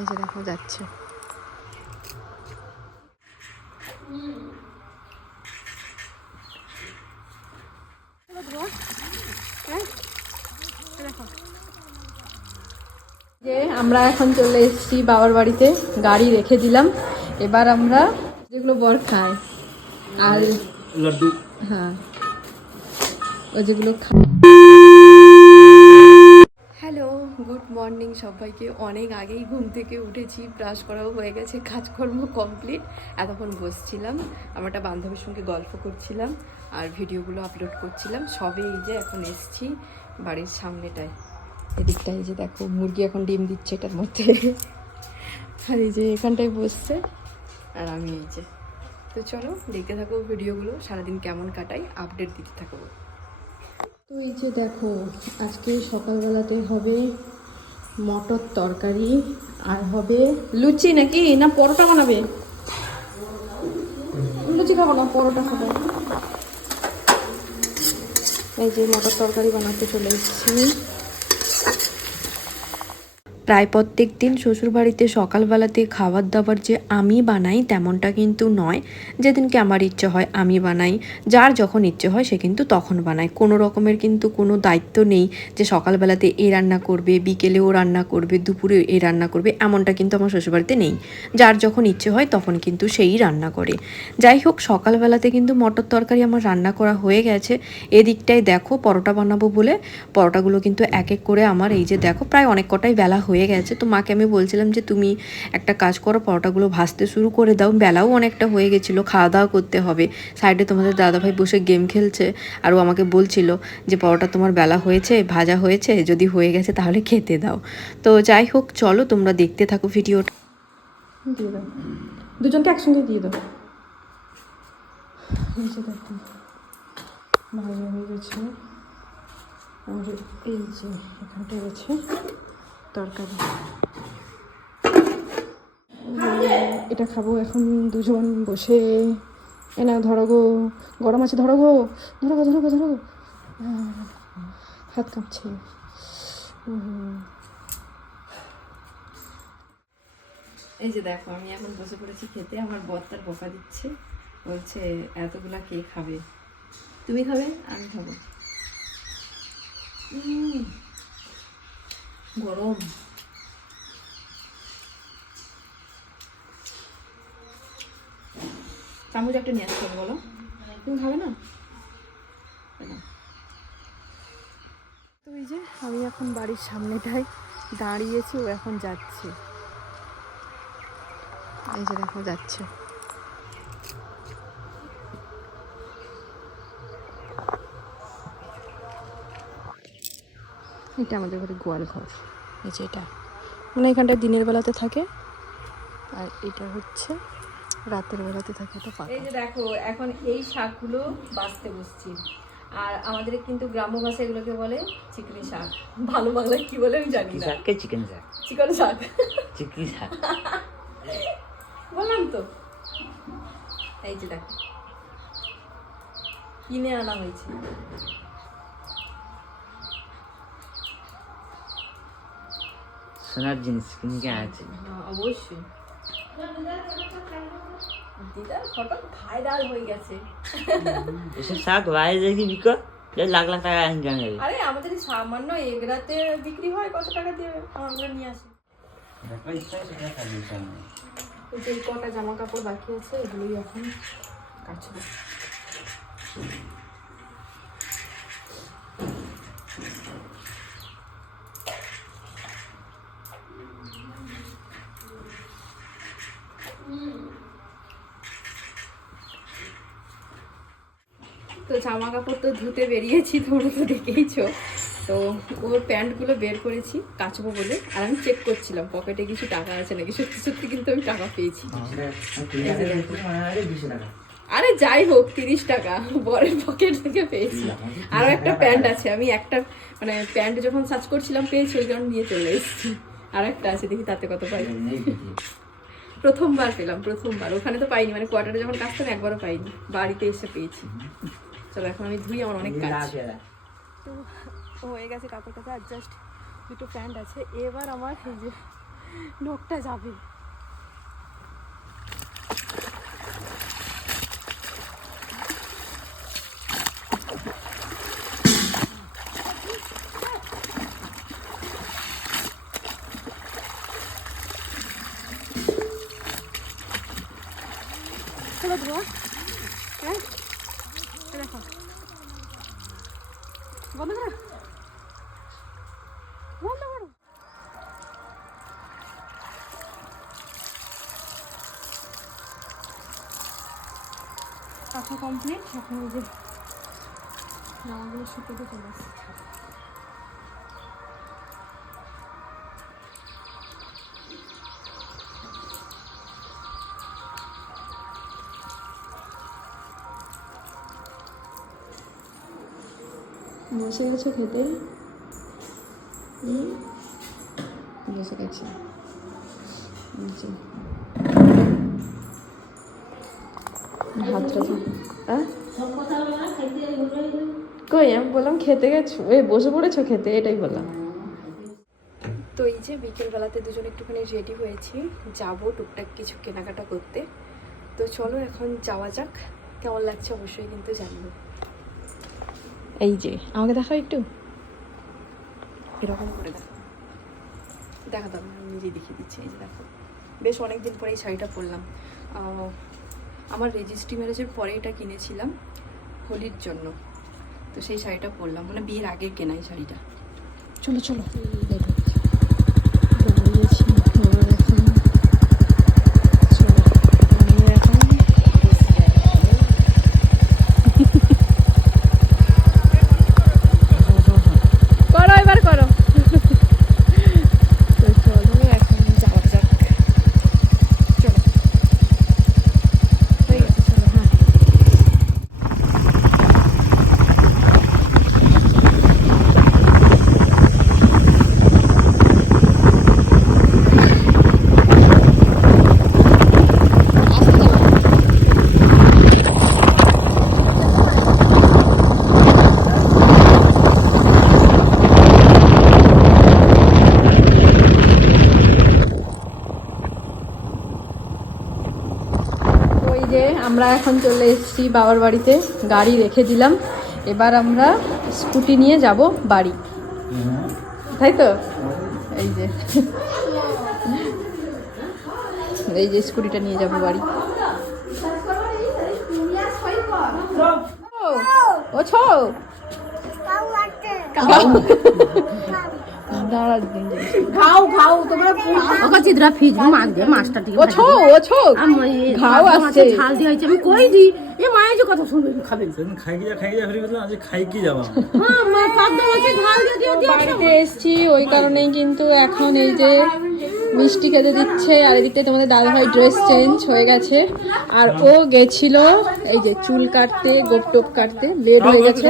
এই যে দেখো যাচ্ছে। যে আমরা এখন চলে এসেছি বাবার বাড়িতে গাড়ি রেখে দিলাম। এবার আমরা যেগুলো বর খাই আর হ্যাঁ ও যেগুলো খাই হ্যালো, গুড মর্নিং সবাইকে। অনেক আগেই ঘুম থেকে উঠেছি, ব্রাশ করাও হয়ে গেছে, কাজকর্ম কমপ্লিট। এতক্ষণ বসছিলাম, আমার একটা বান্ধবীর সঙ্গে গল্প করছিলাম আর ভিডিওগুলো আপলোড করছিলাম। সবে এই যে এখন এসছি বাড়ির সামনেটায়। এদিকটায় যে দেখো, মুরগি এখন ডিম দিচ্ছে এটার মধ্যে। আর এই যে এখানটায় বসছে আর আমি এই যে। তো চলো দেখতে থাকো ভিডিওগুলো, সারাদিন কেমন কাটাই আপডেট দিতে থাকব তো এই যে দেখো, আজকে সকালবেলাতে হবে মটর তরকারি, আর হবে লুচি নাকি? না, পরোটা বানাবে? লুচি খাব না, পরোটা খাব। এই যে মটর তরকারি বানাতে চলে এসেছি। প্রায় প্রত্যেক দিন শ্বশুরবাড়িতে সকালবেলাতে খাবার দাবার যে আমি বানাই তেমনটা কিন্তু নয়। যেদিনকে আমার ইচ্ছে হয় আমি বানাই। যার যখন ইচ্ছে হয় সে কিন্তু তখন বানায়। কোনো রকমের কিন্তু কোনো দায়িত্ব নেই যে সকালবেলাতে এ রান্না করবে বিকেলেও রান্না করবে, দুপুরে এ রান্না করবে, এমনটা কিন্তু আমার শ্বশুরবাড়িতে নেই। যার যখন ইচ্ছে হয় তখন কিন্তু সেই রান্না করে। যাই হোক, সকালবেলাতে কিন্তু মটর তরকারি আমার রান্না করা হয়ে গেছে। এদিকটায় দেখো পরোটা বানাবো বলে। পরোটাগুলো কিন্তু এক এক করে আমার এই যে দেখো প্রায় অনেক কটাই বেলা হয়ে গেছে। তো মাকে আমি বলছিলাম যে, তুমি একটা কাজ করো, পরোটাগুলো ভাজতে শুরু করে দাও। বেলাও অনেকটা হয়ে গেছিল খাওয়া দাওয়া করতে হবে। সাইডে তোমাদের দাদাভাই বসে গেম খেলছে আর ও আমাকে বলছিল যে, পরোটা তোমার বেলা হয়েছে, ভাজা হয়েছে, যদি হয়ে গেছে তাহলে খেতে দাও। তো যাই হোক, চলো তোমরা দেখতে থাকো ভিডিওটা। দুজনকে একসঙ্গে দিয়ে দাও। ভাজা হয়ে গেছে। আর এই যে এখানটা গেছে তরকারি। এটা খাব এখন দুজন বসে। এ না ধরো গো। গরম আছে ধরো গো। ধরো গো ধরো গো ধরো গো। হাত কাঁপছে। এই যে দেখো আমি এখন বসে পড়েছি খেতে। আমার বর তার বকা দিচ্ছে। বলছে এতগুলা কে খাবে? তুমি খাবে আমি খাব। গরম। চামচ একটা নিয়ে আসতে হবে, বলো। তুমি খাবে না। তো যে আমি এখন বাড়ির সামনেটায় দাঁড়িয়েছি, ও এখন যাচ্ছে। এই যে দেখো, যাচ্ছে। এটা আমাদের ঘরে গোয়াল ঘর। এই যে এটা। মানে এখানটায় দিনের বেলাতে থাকে আর এটা হচ্ছে রাতের বেলাতে থাকে এটা পাকা এই যে দেখো এখন এই শাকগুলো বাঁচতে বসছি। আর আমাদের কিন্তু গ্রাম্য ভাষা এগুলোকে বলে চিকনি শাক। ভালো বাংলায় কি বলে আমি জানি না। শাক? কে চিকেন শাক? চিকন শাক। চিকেন শাক। বললাম তো। এই যে দেখো কিনে আনা হয়েছে। সোনার জিনিস কিনে আছে অবশ্যই। দিদার ফটো ভাইরাল হয়ে গেছে। এসব শাক বাইরে দেখি বিকো? লাখ লাখ টাকা ইনকাম হবে আরে আমাদের সামান্য এগরাতে বিক্রি হয় কত টাকা দিয়ে আমরা নিয়ে আসি? যে কটা জামা কাপড় বাকি আছে এগুলোই এখন কাচবো তো জামা কাপড় তো ধুতে বেরিয়েছি তোমরা তো দেখেইছো। তো ওর প্যান্টগুলো বের করেছি কাচবো বলে। আর আমি চেক করছিলাম পকেটে কিছু টাকা আছে নাকি? সত্যি সত্যি কিন্তু আমি টাকা পেয়েছি। আরে যাই হোক তিরিশ টাকা। বরের পকেট থেকে পেয়েছি। আরও একটা প্যান্ট আছে। আমি একটা মানে প্যান্ট যখন সার্চ করছিলাম পেয়েছি ওই কারণে নিয়ে চলে এসেছি। আর একটা আছে দেখি তাতে কত পাই। প্রথমবার পেলাম প্রথমবার। ওখানে তো পাইনি মানে কোয়ার্টারে যখন কাজ কাজতাম একবারও পাইনি। বাড়িতে এসে পেয়েছি। চলো এখন আমি ধুই আমার অনেক কাজ। তো হয়ে গেছে কাপড় টাকা আর জাস্ট দুটো প্যান্ট আছে। এবার আমার এই যে নখটা যাবে। চলো ধোয়া হ্যাঁ এই দেখো বন্ধ করো বন্ধ করো কাঁচা কমপ্লিট এখন এই যে জামাগুলো শুকোতে চলে আসছে বসে গেছো খেতে হুম? বসে গেছি জি। ভাতটা কই আমি বললাম খেতে গেছো? এই বসে পড়েছো খেতে? এটাই বললাম। তো এই যে বিকেলবেলাতে দুজন একটুখানি রেডি হয়েছি যাব টুকটাক কিছু কেনাকাটা করতে। তো চলো এখন যাওয়া যাক। কেমন লাগছে অবশ্যই কিন্তু জানব এই যে আমাকে দেখাও একটু। এরকম করে দেখো দেখা দাও আমি নিজে দেখিয়ে দিচ্ছি এই যে দেখো। বেশ অনেক দিন পরে এই শাড়িটা পরলাম। আমার রেজিস্ট্রি ম্যারেজের পরে এটা কিনেছিলাম হোলির জন্য। তো সেই শাড়িটা পরলাম। মানে বিয়ের আগে কেনাই এই শাড়িটা। চলো চলো দাঁড়িয়েছি এবার এখন চলো আমি এখন করো এবার করো তো চলো এখন যাওয়া যাক চলো হয়ে গেছে চলো হ্যাঁ ওই যে আমরা এখন চলে এসেছি বাবার বাড়িতে। গাড়ি রেখে দিলাম। এবার আমরা স্কুটি নিয়ে যাব বাড়ি। তাই তো? এই যে। এই যে স্কুটিটা নিয়ে যাব বাড়ি। ও, ছো। দাঁড়া দিন যে। খাও খাও তোমরা ওকে চিত্রা ফ্রিজ মাছ দিয়ে মাছটা দিয়ে ও ছো ও ছো ঘাও আসছে। ঝাল আমি কই দি এ মায়ের যে কথা শুনবেন খাবেন সেদিন খাই কি খাই যা ফিরে আজ খাই কি যাবা হ্যাঁ মা ঝাল দিয়ে এসেছি ওই কারণেই কিন্তু এখন এই যে মিষ্টি খেতে দিচ্ছে আর এদিকটায় তোমাদের দাদাভাই ড্রেস চেঞ্জ হয়ে গেছে। আর ও গেছিল এই যে চুল কাটতে গোপ টোপ কাটতে লেট হয়ে গেছে।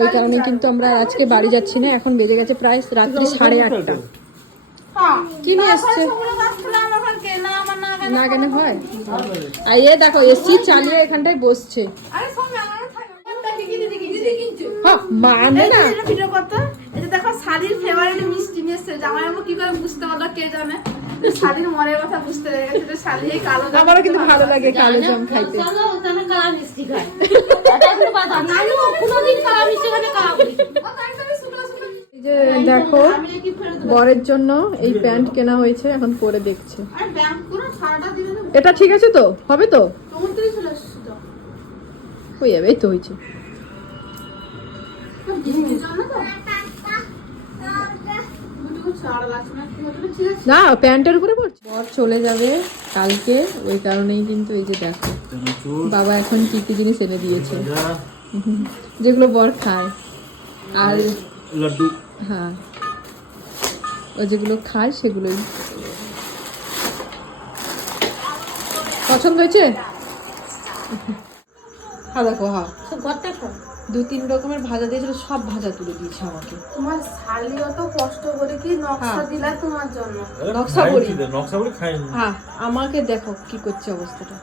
ওই কারণে কিন্তু আমরা আজকে বাড়ি যাচ্ছি না এখন বেজে গেছে প্রায় রাত্রি সাড়ে আটটা। কি নিয়ে এসছে? না কেন হয়? আর এ দেখো এসি চালিয়ে এখানটায় বসছে। হ্যাঁ, মানে না। শাড়ির ফেভারিট মিষ্টি নিয়ে এসছে জামাই বাবু কি করে বুঝতে পারল কে জানে? শাড়ির মনের কথা বুঝতে পেরে গেছে যে শাড়ি এই কালো জামা আমারও কিন্তু ভালো লাগে কালো জাম খাইতে। চলো ওখানে কালা মিষ্টি খাই কোনোদিন কালা মিষ্টি খাবে কালা যে দেখো বরের জন্য এই প্যান্ট কেনা হয়েছে এখন পরে দেখছে। এটা ঠিক আছে তো? হবে তো। হয়ে যাবে এই তো হয়েছে। না প্যান্টের উপরে পড়ছে বর চলে যাবে কালকে ওই কারণেই কিন্তু এই যে দেখো। বাবা এখন কি কি জিনিস এনে দিয়েছে। যেগুলো বর খায়। আর লাড্ডু। হ্যাঁ। ও যেগুলো খায় সেগুলোই। পছন্দ হয়েছে? হ্যাঁ দেখো হ্যাঁ। সব ঘরটা দু তিন রকমের ভাজা দিয়েছিল সব ভাজা তুলে দিয়েছে আমাকে তোমার শালি অত কষ্ট করে কি নকশা হ্যাঁ। দিলা তোমার জন্য নকশা করি। নকশা করে খাইনি হ্যাঁ আমাকে দেখো কি করছে অবস্থাটা।